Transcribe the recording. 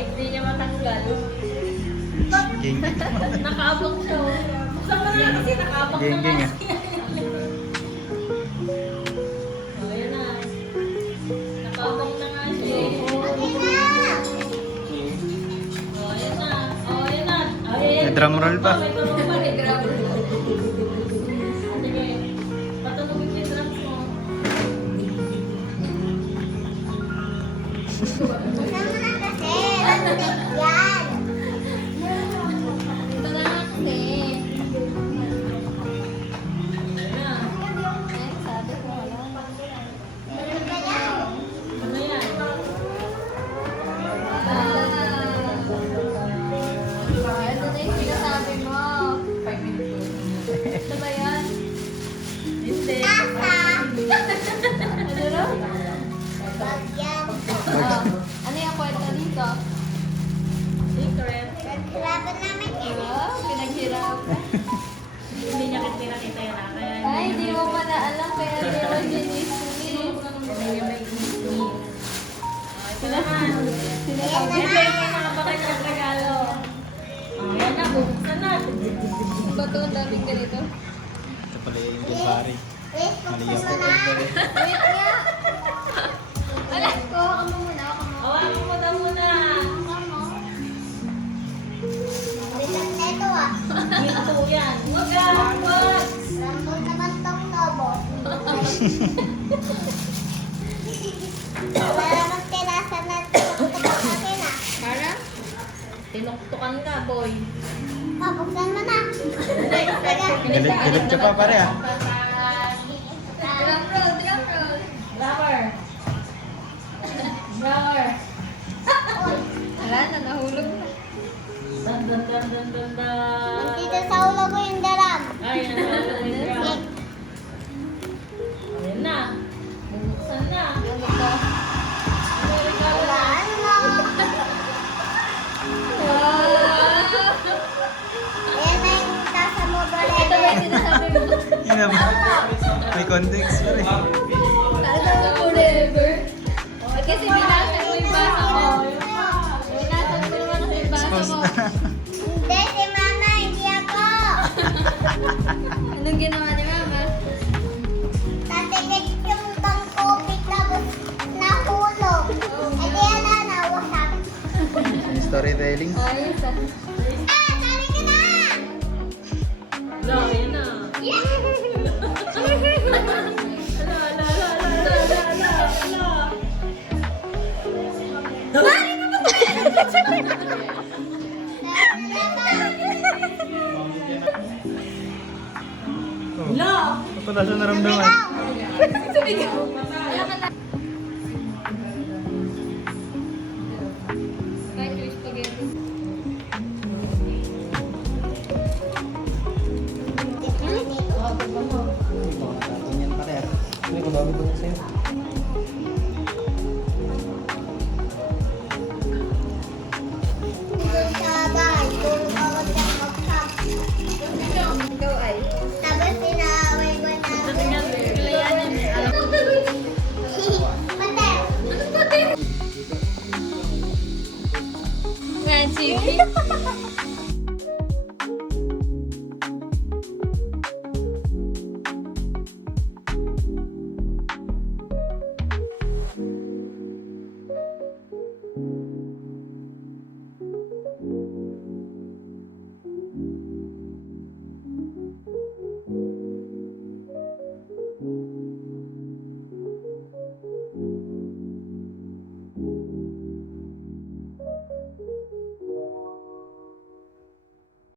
Hindi niya matanggal. Nakaabang siya. Buksan mo na kasi nakaabang naman. Oh, yan na. Nakaabang na nga siya. Oh, yan na. Oh, yan na. May drum roll pa. May drum roll pa. May drum roll. Sige. Patunogin mo yung drums mo. Ano yung kwento dito? Secret. Pinaghirapan namin yan. Pinaghirapan. Hindi niya kita yan. Kaya Ay, hindi mo pa na alam kaya hindi mo ginismis. niya may gising. Ito naman. Sinasabi Ito yung nakabakay ng regalo. Yan na, bubuksan na. ba ito ang daming ganito? Ito pala yung kumpari. Mali yung Wait nga! Alas ko, ako mo muna, ako mo. Hawakan mo daw muna. Ito ah. Dito yan. Huwag ka, huwag. Rambol naman tong lobo. Para magtirasan na tuktok akin ah. Para? Tinuktukan ka, boy. Mabuksan mo na. Galit ka pa pare ah. Drum roll, drum roll. Flower. Flower. Wala na, nahulog na. Dan, dan, dan, dan, dan, dan. Dito sa ulo ko yung daram. Ay, yan na. Ayan na. Bubuksan na. Ano yung regalo na? Ayan na yung tasa mo ba? Ito ba yung sinasabi mo? Yun nga ba? May context pare. Tasa mo forever. Kasi binasag mo yung basa mo. Binasag mo naman kasi yung basa Expose mo. na. Hindi, si Mama, hindi ako. Anong ginawa ni Mama? Tatikit yung pang-COVID tapos nahulog. Eh di yan na, nawasak. Yung storytelling. Ayos ah. Ah, sabi ko na! No, yan na. Ala, ala, ala, ala, ala, ala, ala. Ito pala siya naramdaman. Kahit yung spaghetti. sipit.